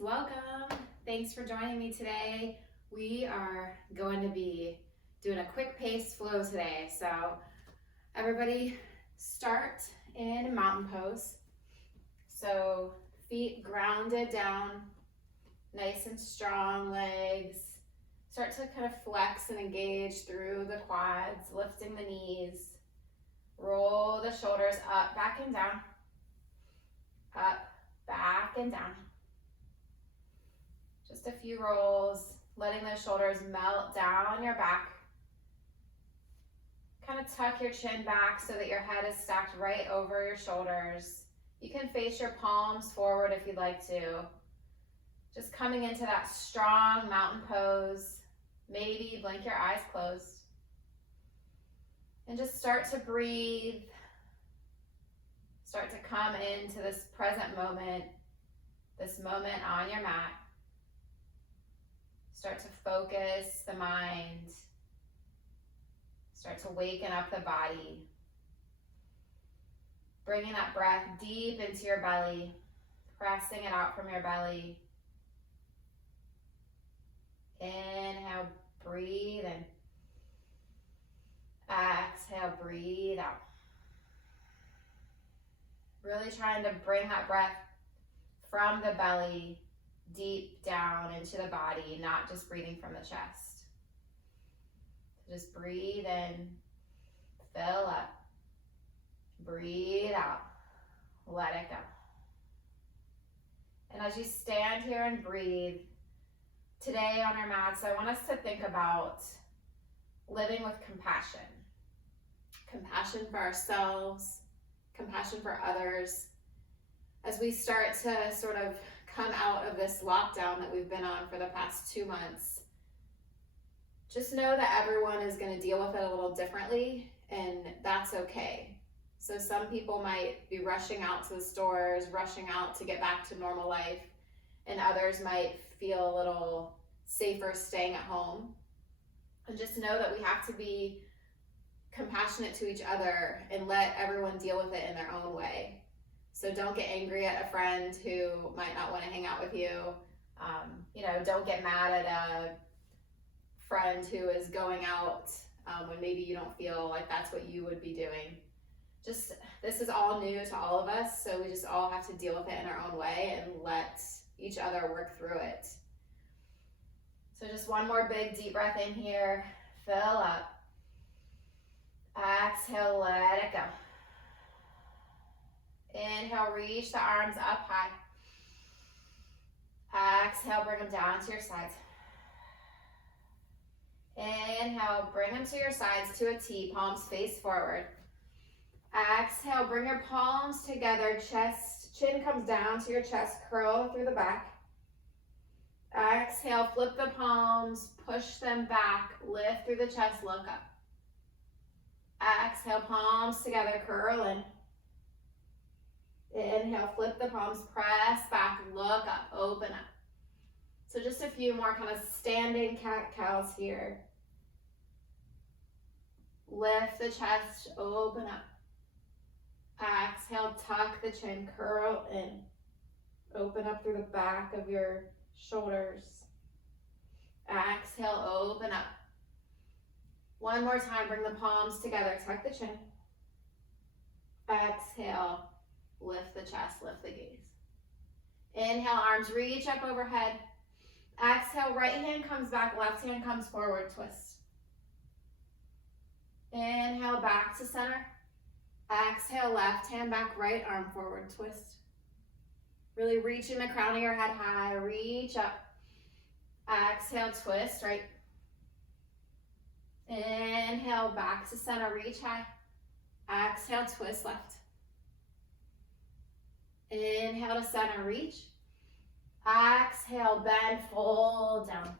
welcome. Thanks for joining me today. We are going to be doing a quick pace flow today. So everybody start in mountain pose. So feet grounded down, nice and strong legs. Start to kind of flex and engage through the quads, lifting the knees. Roll the shoulders up, back and down. Up, back and down. Just a few rolls, letting those shoulders melt down your back. Kind of tuck your chin back so that your head is stacked right over your shoulders. You can face your palms forward if you'd like to. Just coming into that strong mountain pose. Maybe blink your eyes closed. And just start to breathe. Start to come into this present moment, this moment on your mat. Start to focus the mind. Start to waken up the body. Bringing that breath deep into your belly, pressing it out from your belly. Inhale, breathe in. Exhale, breathe out. Really trying to bring that breath from the belly deep down into the body, not just breathing from the chest. So just breathe in, fill up, breathe out, let it go. And as you stand here and breathe, today on our mats, I want us to think about living with compassion. Compassion for ourselves, compassion for others. As we start to sort of come out of this lockdown that we've been on for the past 2 months, just know that everyone is going to deal with it a little differently, and that's okay. So some people might be rushing out to the stores, rushing out to get back to normal life, and others might feel a little safer staying at home. And just know that we have to be compassionate to each other and let everyone deal with it in their own way. So don't get angry at a friend who might not want to hang out with you. Don't get mad at a friend who is going out when maybe you don't feel like that's what you would be doing. This is all new to all of us, so we just all have to deal with it in our own way and let each other work through it. So just one more big deep breath in here. Fill up. Exhale, let it go. Inhale, reach the arms up high. Exhale, bring them down to your sides. Inhale, bring them to your sides to a T, palms face forward. Exhale, bring your palms together, chin comes down to your chest, curl through the back. Exhale, flip the palms, push them back, lift through the chest, look up. Exhale, palms together, curl in. Inhale, flip the palms, press back, look up, open up. So just a few more kind of standing cat-cows here. Lift the chest, open up. Exhale, tuck the chin, curl in. Open up through the back of your shoulders. Exhale, open up. One more time, bring the palms together, tuck the chin. Exhale, lift the chest, lift the gaze. Inhale, arms reach up overhead. Exhale, right hand comes back, left hand comes forward, twist. Inhale, back to center. Exhale, left hand back, right arm forward, twist. Really reaching the crown of your head high, reach up. Exhale, twist right. Inhale, back to center, reach high. Exhale, twist left. Inhale to center, reach. Exhale, bend, fold down.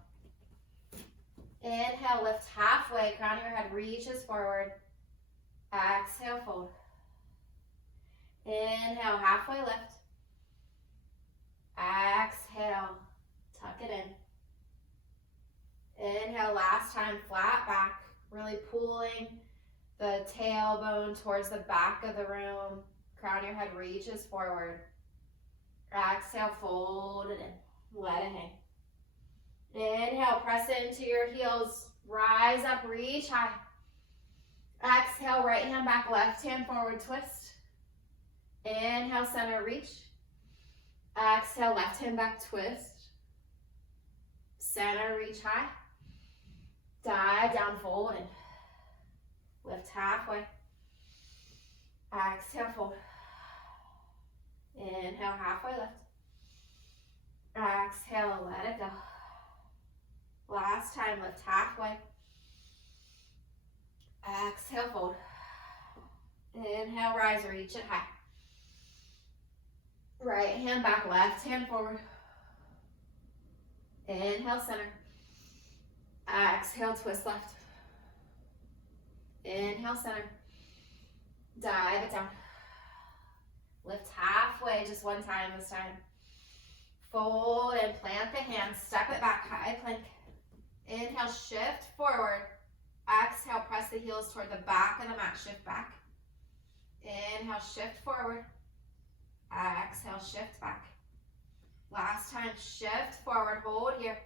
Inhale, lift halfway, crown of your head reaches forward. Exhale, fold. Inhale, halfway lift. Exhale, tuck it in. Inhale, last time, flat back, really pulling the tailbone towards the back of the room. Crown of your head reaches forward. Exhale, fold it in. Let it hang. Inhale, press into your heels. Rise up, reach high. Exhale, right hand back, left hand forward, twist. Inhale, center, reach. Exhale, left hand back, twist. Center, reach high. Dive down, fold in. Lift halfway. Exhale, fold. Inhale, halfway lift. Exhale, let it go. Last time, lift halfway. Exhale, fold. Inhale, rise, reach it high. Right hand back, left hand forward. Inhale, center. Exhale, twist left. Inhale, center. Dive it down. Lift halfway, just one time this time. Fold and plant the hands. Step it back, high plank. Inhale, shift forward. Exhale, press the heels toward the back of the mat. Shift back. Inhale, shift forward. Exhale, shift back. Last time, shift forward. Hold here.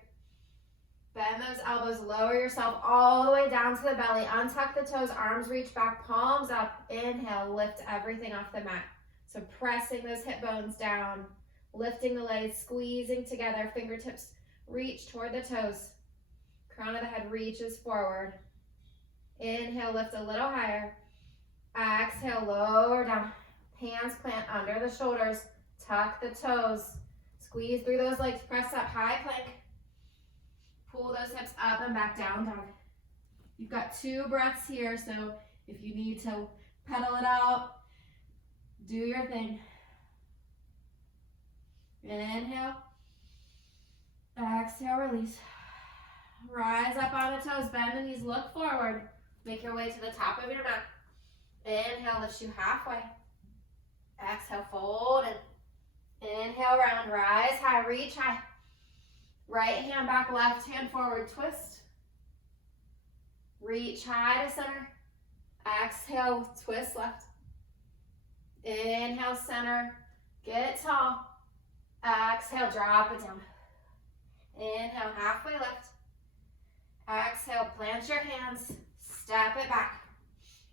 Bend those elbows. Lower yourself all the way down to the belly. Untuck the toes. Arms reach back. Palms up. Inhale, lift everything off the mat. So pressing those hip bones down. Lifting the legs. Squeezing together. Fingertips reach toward the toes. Crown of the head reaches forward. Inhale, lift a little higher. Exhale, lower down. Hands plant under the shoulders. Tuck the toes. Squeeze through those legs. Press up, high plank. Pull those hips up and back, down dog. You've got 2 breaths here, so if you need to pedal it out, do your thing. Inhale. Exhale, release. Rise up on the toes, bend the knees, look forward. Make your way to the top of your mat. Inhale, lifts you halfway. Exhale, fold and inhale, round, rise high, reach high. Right hand back, left hand forward, twist. Reach high to center. Exhale, twist left. Inhale, center, get tall. Exhale, drop it down. Inhale, halfway lift. Exhale, plant your hands, step it back.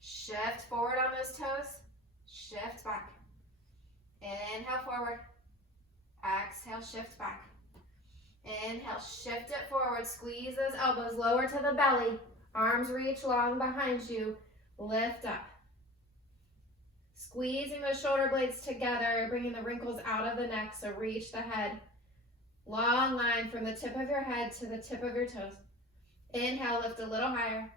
Shift forward on those toes, shift back. Inhale, forward. Exhale, shift back. Inhale, shift it forward, squeeze those elbows, lower to the belly. Arms reach long behind you, lift up. Squeezing those shoulder blades together, bringing the wrinkles out of the neck, so reach the head. Long line from the tip of your head to the tip of your toes. Inhale, lift a little higher.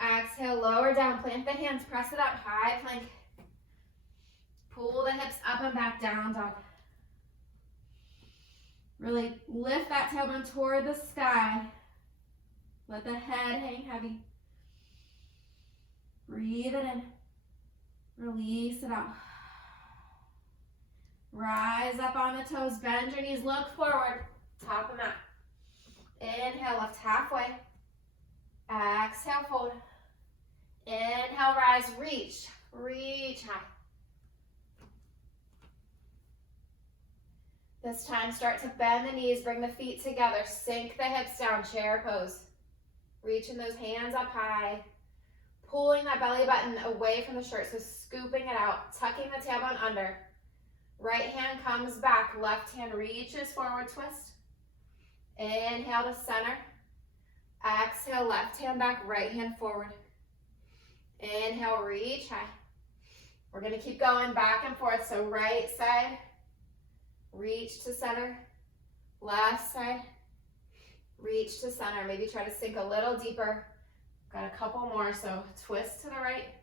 Exhale, lower down, plant the hands, press it up, high plank. Pull the hips up and back, down dog. Really lift that tailbone toward the sky. Let the head hang heavy. Breathe it in. Release it out. Rise up on the toes, bend your knees, look forward, top of mat. Inhale, lift halfway. Exhale, fold. Inhale, rise, reach, reach high. This time, start to bend the knees, bring the feet together, sink the hips down, chair pose. Reaching those hands up high, pulling that belly button away from the shirt, so scooping it out, tucking the tailbone under. Right hand comes back, left hand reaches forward, twist. Inhale to center. Exhale, left hand back, right hand forward. Inhale, reach high. We're gonna keep going back and forth, so right side, reach to center. Left side, reach to center. Maybe try to sink a little deeper. Got a couple more, so twist to the right.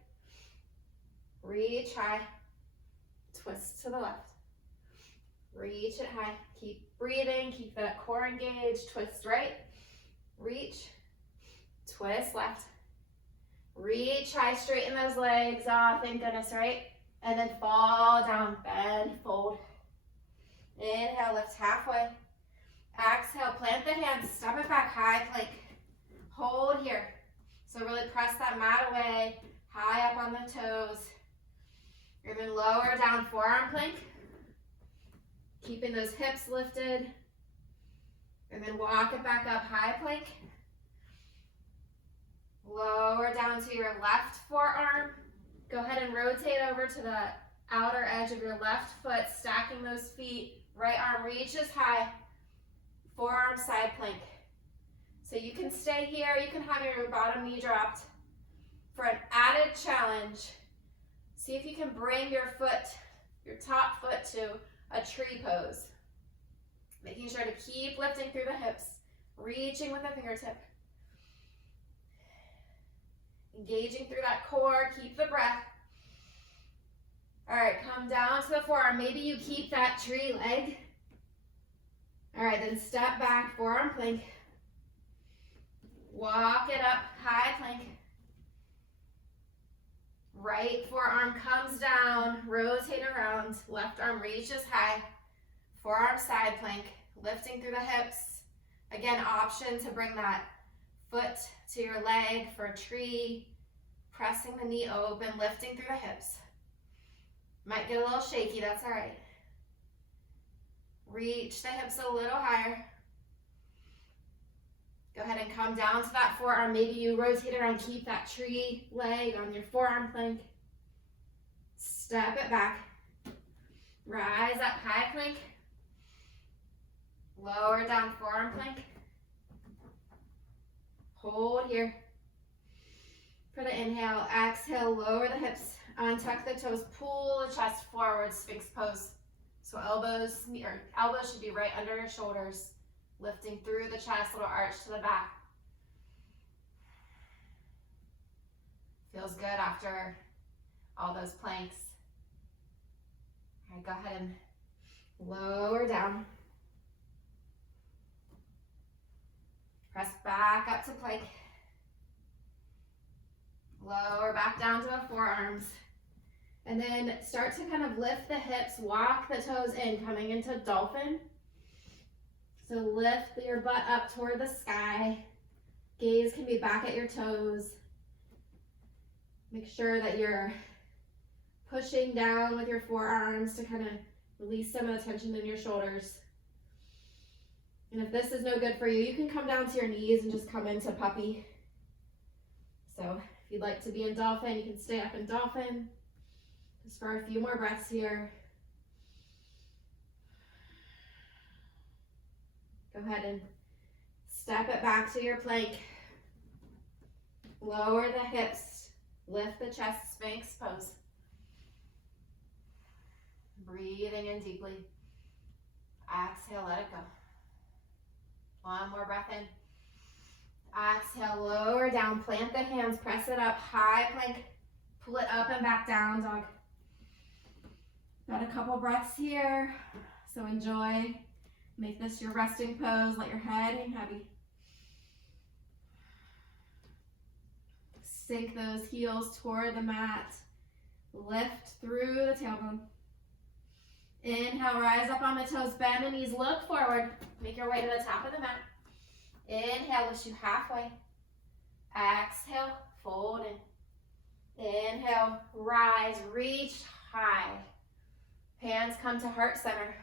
Reach high. Twist to the left. Reach it high. Keep breathing. Keep that core engaged. Twist right. Reach. Twist left. Reach high. Straighten those legs. Oh, thank goodness, right? And then fall down. Bend, fold. Inhale, lift halfway. Exhale, plant the hands. Step it back, high plank. Hold here. So really press that mat away. High up on the toes. And then lower down, forearm plank. Keeping those hips lifted. And then walk it back up, high plank. Lower down to your left forearm. Go ahead and rotate over to the outer edge of your left foot, stacking those feet. Right arm reaches high. Forearm side plank. So you can stay here, you can have your bottom knee dropped. For an added challenge, see if you can bring your foot, your top foot to a tree pose. Making sure to keep lifting through the hips, reaching with the fingertip. Engaging through that core, keep the breath. All right, come down to the forearm. Maybe you keep that tree leg. All right, then step back, forearm plank. Walk it up, high plank. Right forearm comes down, rotate around, left arm reaches high. Forearm side plank, lifting through the hips. Again, option to bring that foot to your leg for a tree, pressing the knee open, lifting through the hips. Might get a little shaky, that's all right. Reach the hips a little higher. Go ahead and come down to that forearm. Maybe you rotate around, keep that tree leg on your forearm plank. Step it back. Rise up, high plank. Lower down, forearm plank. Hold here. For the inhale, exhale, lower the hips, untuck the toes, pull the chest forward, Sphinx pose. So elbows should be right under your shoulders, lifting through the chest, little arch to the back. Feels good after all those planks. All right, go ahead and lower down. Press back up to plank. Lower back down to the forearms. And then start to kind of lift the hips, walk the toes in, coming into dolphin. So lift your butt up toward the sky. Gaze can be back at your toes. Make sure that you're pushing down with your forearms to kind of release some of the tension in your shoulders. And if this is no good for you, you can come down to your knees and just come into puppy. So if you'd like to be in dolphin, you can stay up in dolphin. Just for a few more breaths here. Go ahead and step it back to your plank. Lower the hips, lift the chest, Sphinx pose. Breathing in deeply. Exhale, let it go. One more breath in. Exhale, lower down, plant the hands, press it up, high plank. Pull it up and back, down dog. Got a couple breaths here, so enjoy. Make this your resting pose, let your head hang heavy. Sink those heels toward the mat. Lift through the tailbone. Inhale, rise up on the toes, bend the knees, look forward. Make your way to the top of the mat. Inhale, lift you halfway. Exhale, fold in. Inhale, rise, reach high. Hands come to heart center.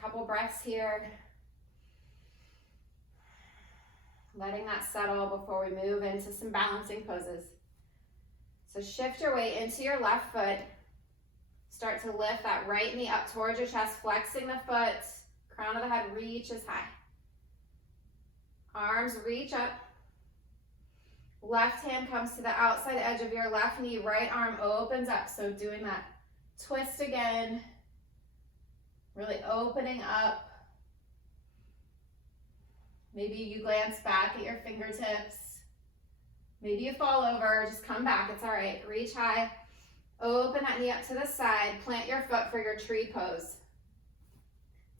Couple breaths here. Letting that settle before we move into some balancing poses. So shift your weight into your left foot. Start to lift that right knee up towards your chest, flexing the foot. Crown of the head reaches high. Arms reach up. Left hand comes to the outside edge of your left knee. Right arm opens up. So doing that twist again. Really opening up. Maybe you glance back at your fingertips. Maybe you fall over, just come back, it's all right. Reach high, open that knee up to the side, plant your foot for your tree pose.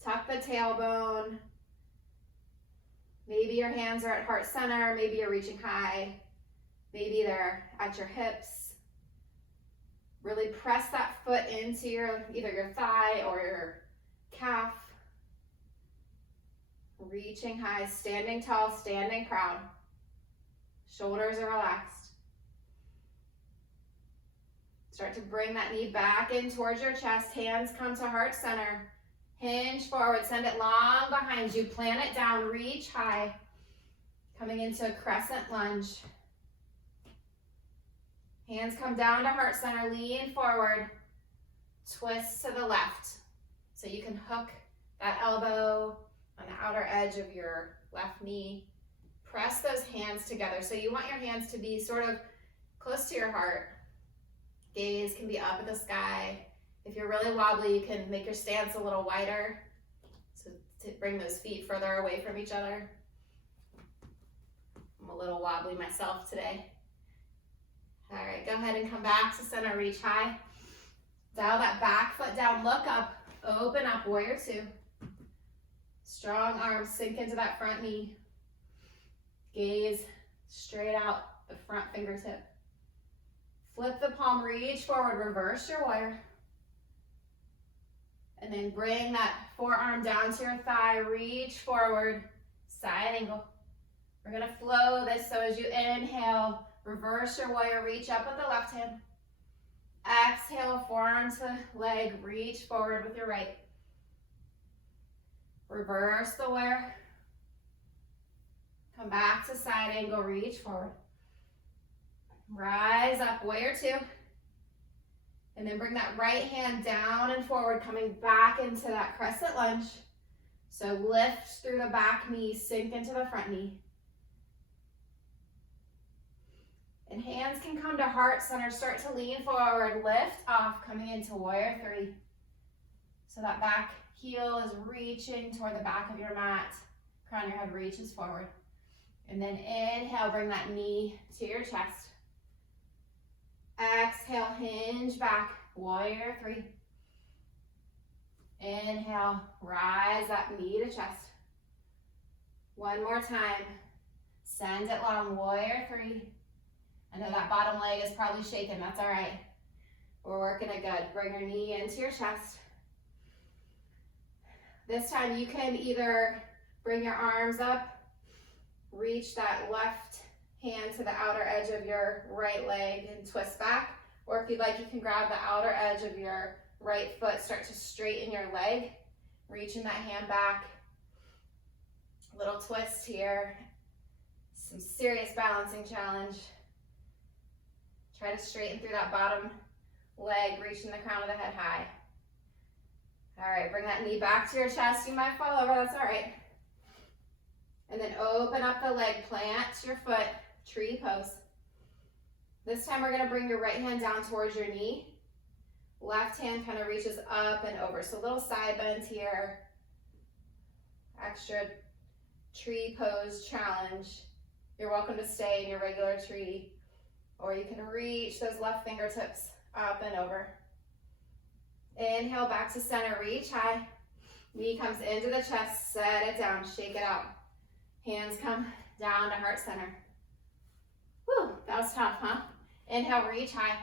Tuck the tailbone. Maybe your hands are at heart center, maybe you're reaching high, maybe they're at your hips. Really press that foot into either your thigh or your calf. Reaching high, standing tall, standing proud. Shoulders are relaxed. Start to bring that knee back in towards your chest. Hands come to heart center. Hinge forward, send it long behind you. Plant it down, reach high. Coming into a crescent lunge. Hands come down to heart center, lean forward. Twist to the left. So you can hook that elbow on the outer edge of your left knee. Press those hands together. So you want your hands to be sort of close to your heart. Gaze can be up at the sky. If you're really wobbly, you can make your stance a little wider, so to bring those feet further away from each other. I'm a little wobbly myself today. All right, go ahead and come back to center, reach high. Dial that back foot down, look up, open up, warrior two. Strong arms sink into that front knee. Gaze straight out the front fingertip. Flip the palm, reach forward, reverse your warrior. And then bring that forearm down to your thigh, reach forward, side angle. We're gonna flow this, so as you inhale, reverse your warrior, reach up with the left hand. Exhale, forearm to leg, reach forward with your right. Reverse the warrior. Come back to side angle, reach forward. Rise up, warrior two. And then bring that right hand down and forward, coming back into that crescent lunge. So lift through the back knee, sink into the front knee. And hands can come to heart center, start to lean forward, lift off, coming into warrior three. So that back heel is reaching toward the back of your mat. Crown of your head reaches forward. And then inhale, bring that knee to your chest. Exhale, hinge back, warrior three. Inhale, rise up, knee to chest. One more time. Send it long, warrior three. I know that bottom leg is probably shaking, that's all right. We're working it good. Bring your knee into your chest. This time you can either bring your arms up, reach that left hand to the outer edge of your right leg and twist back. Or if you'd like, you can grab the outer edge of your right foot, start to straighten your leg, reaching that hand back. Little twist here. Some serious balancing challenge. Try to straighten through that bottom leg, reaching the crown of the head high. All right, bring that knee back to your chest. You might fall over, that's all right. And then open up the leg, plant your foot, tree pose. This time we're gonna bring your right hand down towards your knee. Left hand kind of reaches up and over. So a little side bend here. Extra tree pose challenge. You're welcome to stay in your regular tree, or you can reach those left fingertips up and over. Inhale back to center, reach high. Knee comes into the chest, set it down, shake it out. Hands come down to heart center. Whew, that was tough, huh? Inhale, reach high.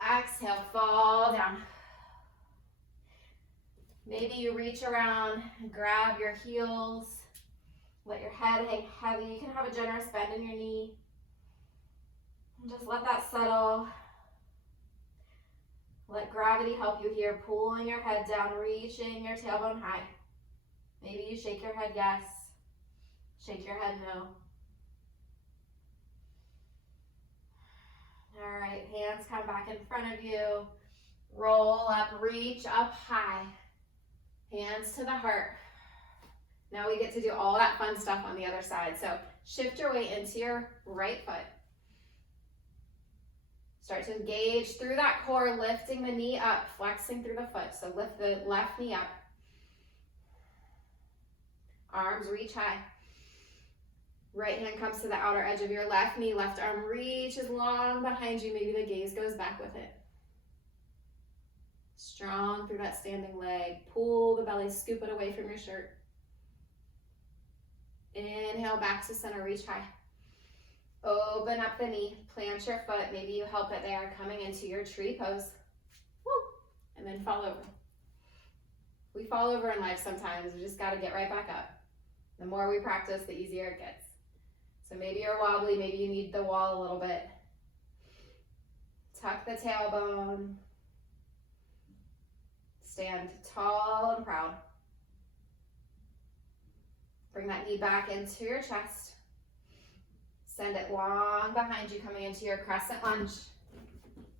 Exhale, fall down. Maybe you reach around and grab your heels. Let your head hang heavy. You can have a generous bend in your knee. And just let that settle. Let gravity help you here, pulling your head down, reaching your tailbone high. Maybe you shake your head yes, shake your head no. All right, hands come back in front of you. Roll up, reach up high. Hands to the heart. Now we get to do all that fun stuff on the other side. So shift your weight into your right foot. Start to engage through that core, lifting the knee up, flexing through the foot. So lift the left knee up. Arms reach high. Right hand comes to the outer edge of your left knee. Left arm reaches long behind you. Maybe the gaze goes back with it. Strong through that standing leg. Pull the belly, scoop it away from your shirt. Inhale back to center, reach high. Open up the knee, plant your foot. Maybe you help it there, coming into your tree pose. Woo! And then fall over. We fall over in life sometimes. We just got to get right back up. The more we practice, the easier it gets. So maybe you're wobbly, maybe you need the wall a little bit. Tuck the tailbone. Stand tall and proud. Bring that knee back into your chest. Send it long behind you, coming into your crescent lunge.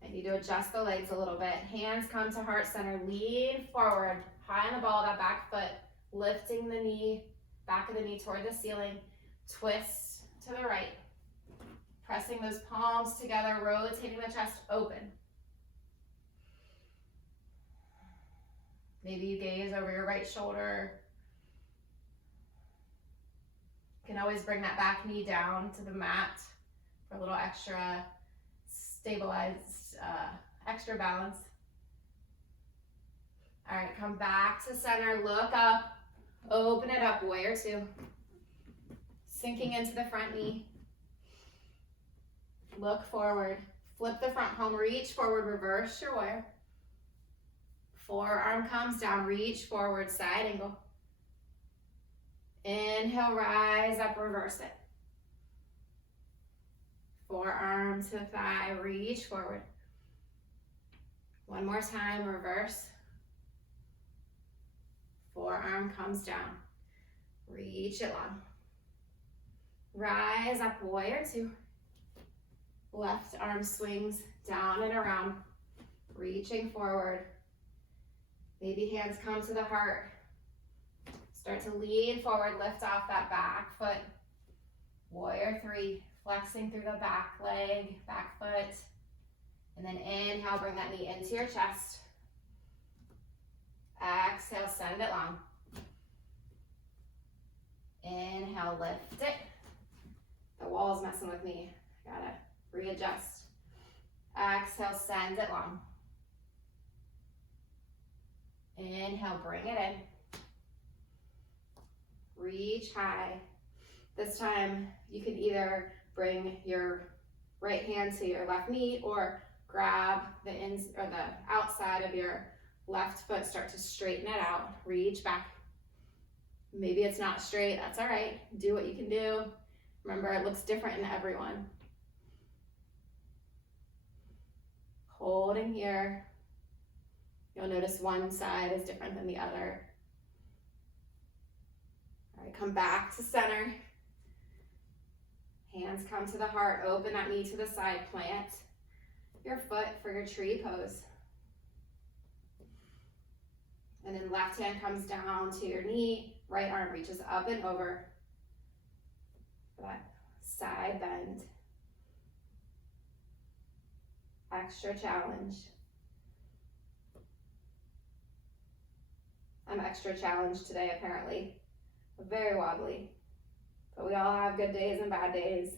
I need to adjust the legs a little bit. Hands come to heart center. Lean forward, high on the ball, that back foot. Lifting the knee, back of the knee toward the ceiling. Twist to the right. Pressing those palms together, rotating the chest open. Maybe you gaze over your right shoulder. You can always bring that back knee down to the mat for a little extra stabilized, extra balance. All right, come back to center, look up, open it up, warrior two. Sinking into the front knee. Look forward, flip the front palm, reach forward, reverse your warrior. Forearm comes down, reach forward, side angle. Inhale, rise up, reverse it. Forearm to thigh, reach forward. One more time, reverse. Forearm comes down, reach it long. Rise up, warrior two. Left arm swings down and around, reaching forward. Maybe hands come to the heart. Start to lean forward, lift off that back foot. Warrior three, flexing through the back leg, back foot. And then inhale, bring that knee into your chest. Exhale, send it long. Inhale, lift it. The wall's messing with me. Gotta readjust. Exhale, send it long. Inhale, bring it in. Reach high. This time you can either bring your right hand to your left knee or grab the ins or the outside of your left foot, start to straighten it out, reach back. Maybe it's not straight, that's all right. Do what you can do. Remember, it looks different in everyone. Holding here. You'll notice one side is different than the other. All right, come back to center. Hands come to the heart, open that knee to the side, plant your foot for your tree pose. And then left hand comes down to your knee, right arm reaches up and over for that side bend. Extra challenge. I'm extra challenged today, apparently. Very wobbly. But we all have good days and bad days.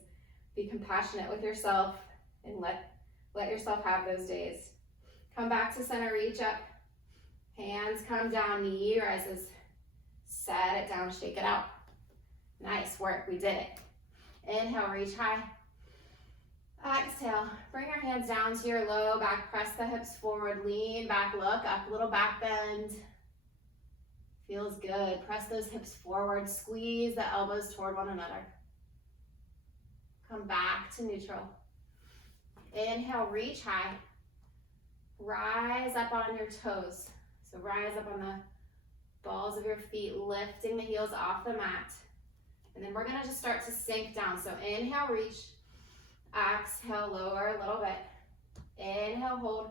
Be compassionate with yourself and let yourself have those days. Come back to center, reach up. Hands come down, knee rises. Set it down, shake it out. Nice work, we did it. Inhale, reach high. Exhale, bring your hands down to your low back, press the hips forward, lean back, look up, little back bend. Feels good. Press those hips forward, squeeze the elbows toward one another. Come back to neutral. Inhale, reach high. Rise up on your toes. So rise up on the balls of your feet, lifting the heels off the mat. And then we're gonna just start to sink down. So inhale, reach. Exhale, lower a little bit. Inhale, hold.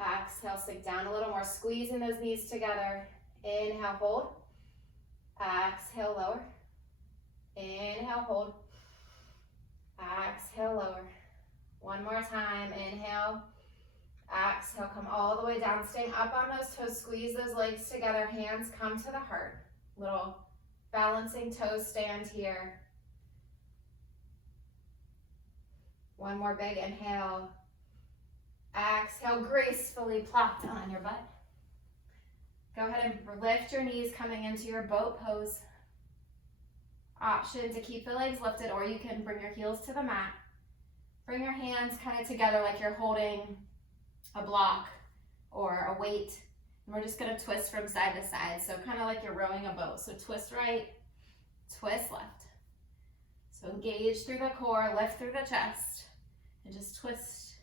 Exhale, sink down a little more, squeezing those knees together. Inhale, hold. Exhale, lower. Inhale, hold. Exhale, lower. One more time. Inhale. Exhale, come all the way down. Staying up on those toes. Squeeze those legs together. Hands come to the heart. Little balancing toe stand here. One more big inhale. Exhale, gracefully plop down on your butt. Go ahead and lift your knees coming into your boat pose. Option to keep the legs lifted, or you can bring your heels to the mat. Bring your hands kind of together like you're holding a block or a weight. And we're just gonna twist from side to side. So kind of like you're rowing a boat. So twist right, twist left. So engage through the core, lift through the chest, and just twist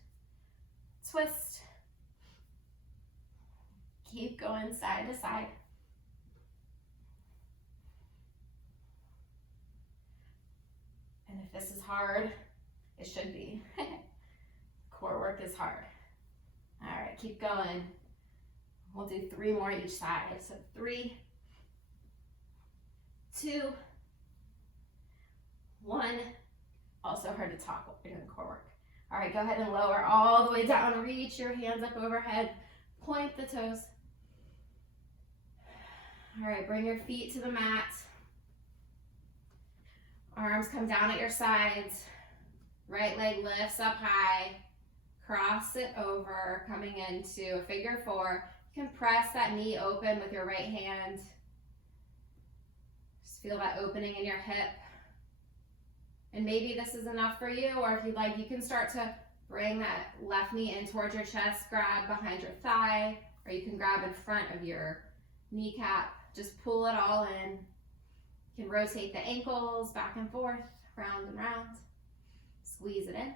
twist. Keep going side to side. And if this is hard, it should be. Core work is hard. All right, keep going. We'll do 3 more each side. So 3, 2, 1. Also hard to talk while you're doing core work. All right, go ahead and lower all the way down. Reach your hands up overhead. Point the toes. All right, bring your feet to the mat. Arms come down at your sides. Right leg lifts up high. Cross it over, coming into a figure 4. You can press that knee open with your right hand. Just feel that opening in your hip. And maybe this is enough for you, or if you'd like, you can start to bring that left knee in towards your chest, grab behind your thigh, or you can grab in front of your kneecap. Just pull it all in. You can rotate the ankles back and forth, round and round. Squeeze it in.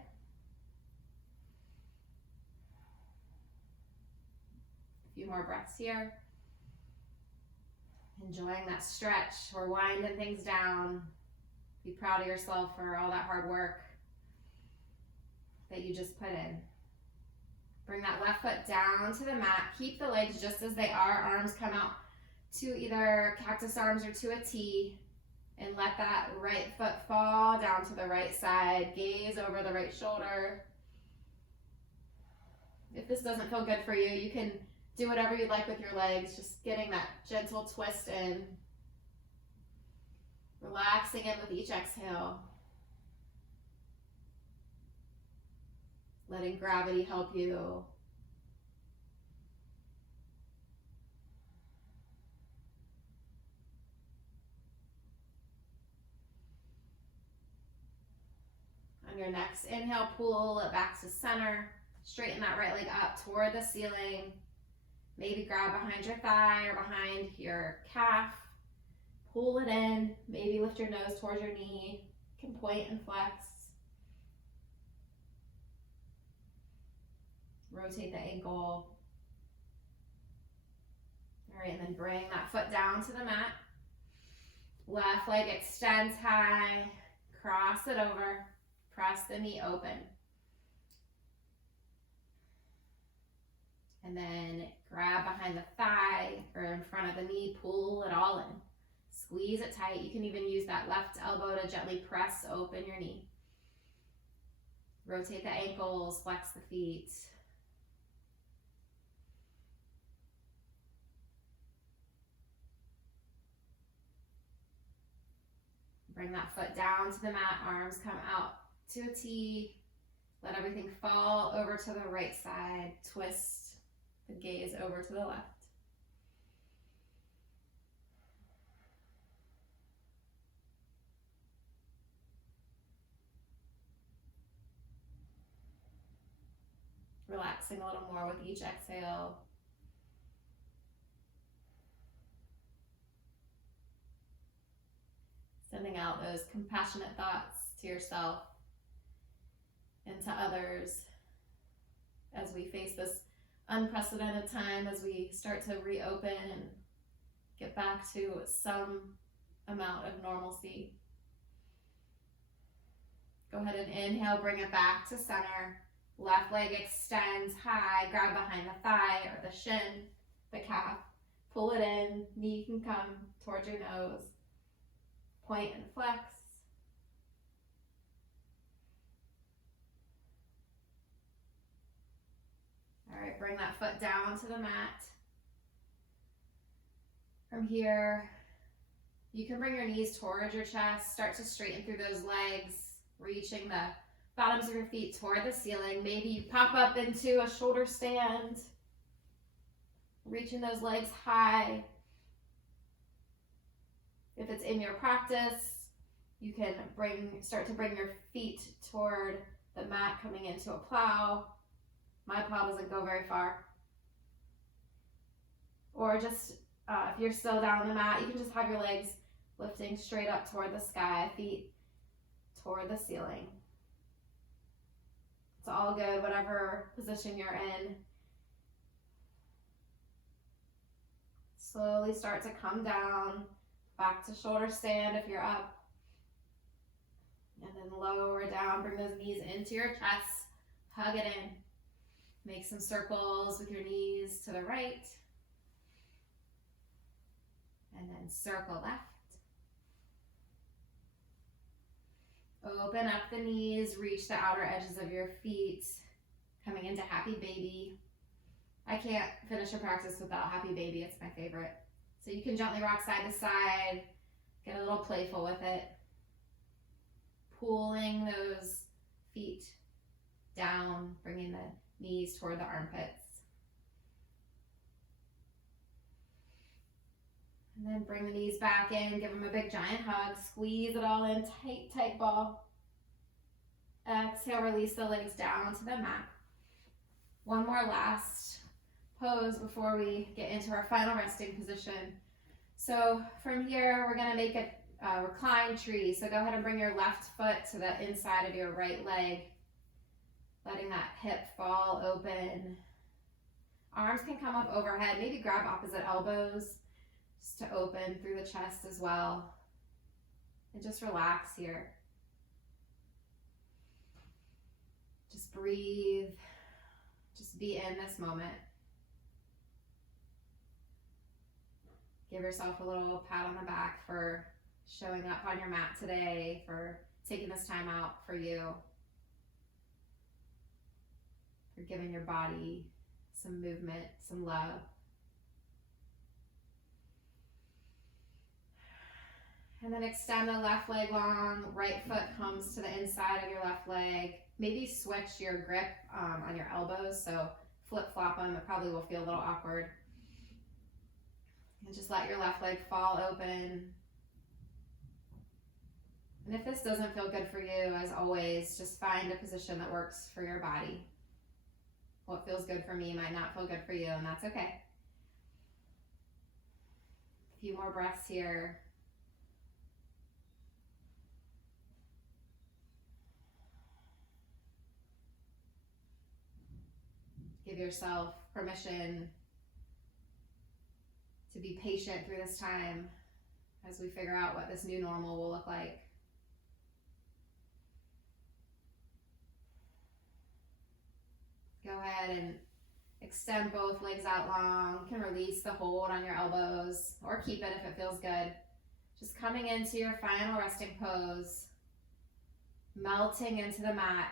A few more breaths here. Enjoying that stretch. We're winding things down. Be proud of yourself for all that hard work that you just put in. Bring that left foot down to the mat. Keep the legs just as they are. Arms come out to either cactus arms or to a T. And let that right foot fall down to the right side. Gaze over the right shoulder. If this doesn't feel good for you, you can do whatever you'd like with your legs. Just getting that gentle twist in. Relaxing in with each exhale. Letting gravity help you. On your next inhale, pull it back to center. Straighten that right leg up toward the ceiling. Maybe grab behind your thigh or behind your calf. Pull it in. Maybe lift your nose towards your knee. You can point and flex. Rotate the ankle. All right, and then bring that foot down to the mat. Left leg extends high. Cross it over. Press the knee open. And then grab behind the thigh or in front of the knee. Pull it all in. Squeeze it tight. You can even use that left elbow to gently press open your knee. Rotate the ankles, flex the feet. Bring that foot down to the mat, arms come out to a T. Let everything fall over to the right side. Twist the gaze over to the left. Relaxing a little more with each exhale. Sending out those compassionate thoughts to yourself and to others as we face this unprecedented time, as we start to reopen and get back to some amount of normalcy. Go ahead and inhale, bring it back to center. Left leg extends high, grab behind the thigh or the shin, the calf. Pull it in, knee can come towards your nose. Point and flex. All right, bring that foot down to the mat. From here, you can bring your knees towards your chest. Start to straighten through those legs, reaching the bottoms of your feet toward the ceiling. Maybe you pop up into a shoulder stand, reaching those legs high. If it's in your practice, you can start to bring your feet toward the mat, coming into a plow. My plow doesn't go very far. Or just, if you're still down on the mat, you can just have your legs lifting straight up toward the sky, feet toward the ceiling. It's all good, whatever position you're in. Slowly start to come down, back to shoulder stand if you're up. And then lower down, bring those knees into your chest, hug it in. Make some circles with your knees to the right. And then circle left. Open up the knees, reach the outer edges of your feet, coming into happy baby. I can't finish a practice without happy baby, it's my favorite. So you can gently rock side to side, get a little playful with it. Pulling those feet down, bringing the knees toward the armpits. And then bring the knees back in, give them a big giant hug, squeeze it all in, tight, tight ball. Exhale, release the legs down to the mat. One more last pose before we get into our final resting position. So from here, we're gonna make a recline tree. So go ahead and bring your left foot to the inside of your right leg, letting that hip fall open. Arms can come up overhead, maybe grab opposite elbows just to open through the chest as well. And just relax here. Just breathe, just be in this moment. Give yourself a little pat on the back for showing up on your mat today, for taking this time out for you, for giving your body some movement, some love. And then extend the left leg long, right foot comes to the inside of your left leg. Maybe switch your grip on your elbows, so flip-flop them, it probably will feel a little awkward. And just let your left leg fall open. And if this doesn't feel good for you, as always, just find a position that works for your body. What feels good for me might not feel good for you, and that's okay. A few more breaths here. Give yourself permission to be patient through this time as we figure out what this new normal will look like. Go ahead and extend both legs out long. You can release the hold on your elbows or keep it if it feels good. Just coming into your final resting pose, melting into the mat,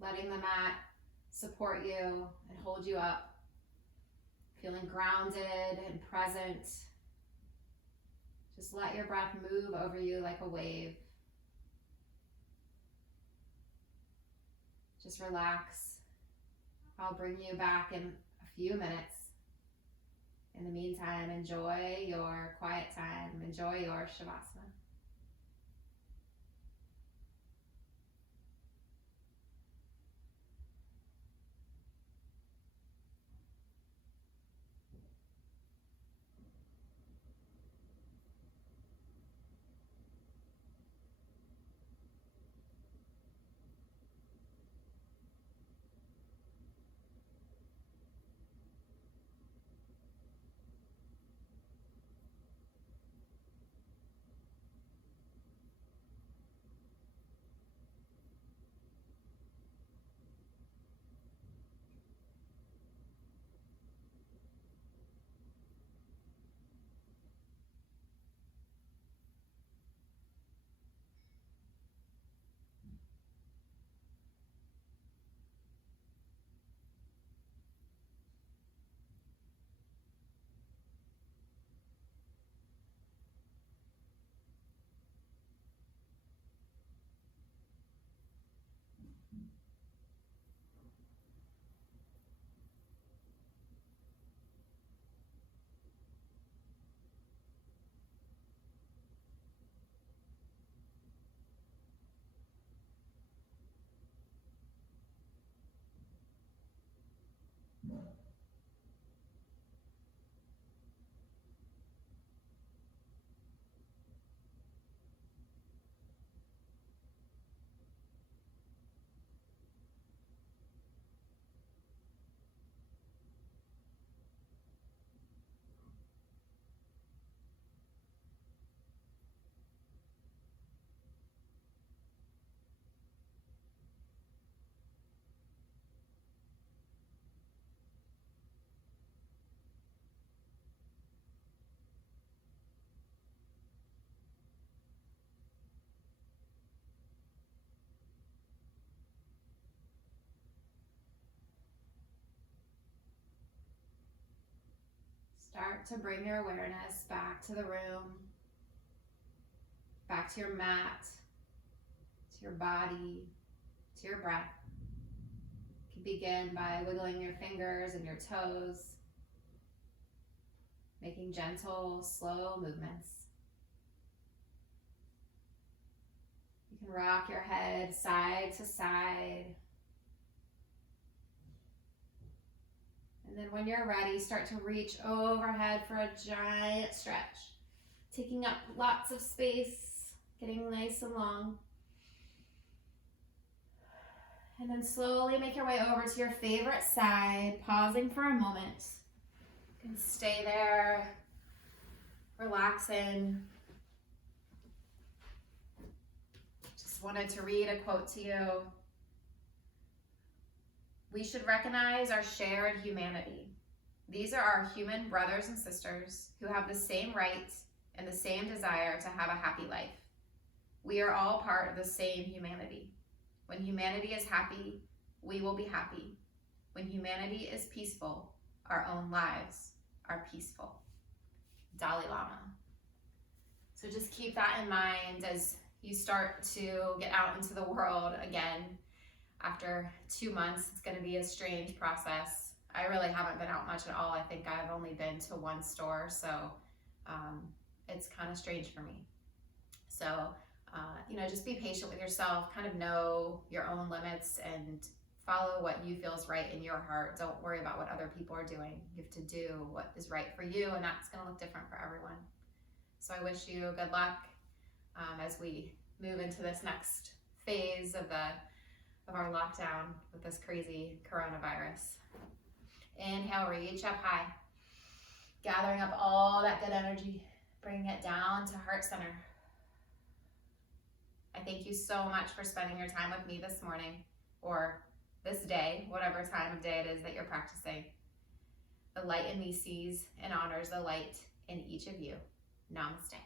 letting the mat support you and hold you up, feeling grounded and present. Just let your breath move over you like a wave. Just relax. I'll bring you back in a few minutes. In the meantime, enjoy your quiet time. Enjoy your Shavasana. Start to bring your awareness back to the room, back to your mat, to your body, to your breath. You can begin by wiggling your fingers and your toes, making gentle, slow movements. You can rock your head side to side. And then when you're ready, start to reach overhead for a giant stretch, taking up lots of space, getting nice and long. And then slowly make your way over to your favorite side, pausing for a moment. You can stay there, relaxing. Just wanted to read a quote to you. We should recognize our shared humanity. These are our human brothers and sisters who have the same rights and the same desire to have a happy life. We are all part of the same humanity. When humanity is happy, we will be happy. When humanity is peaceful, our own lives are peaceful. Dalai Lama. So just keep that in mind as you start to get out into the world again. After 2 months, it's going to be a strange process. I really haven't been out much at all. I think I've only been to one store, so it's kind of strange for me. So, just be patient with yourself, kind of know your own limits and follow what you feel is right in your heart. Don't worry about what other people are doing. You have to do what is right for you, and that's going to look different for everyone. So I wish you good luck as we move into this next phase of our lockdown with this crazy coronavirus. Inhale, reach up high, gathering up all that good energy, bringing it down to heart center. I thank you so much for spending your time with me this morning or this day, whatever time of day it is that you're practicing. The light in me sees and honors the light in each of you. Namaste.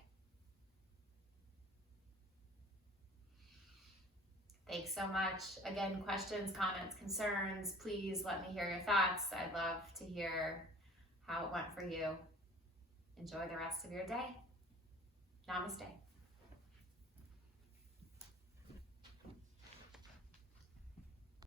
Thanks so much. Again, questions, comments, concerns, please let me hear your thoughts. I'd love to hear how it went for you. Enjoy the rest of your day. Namaste.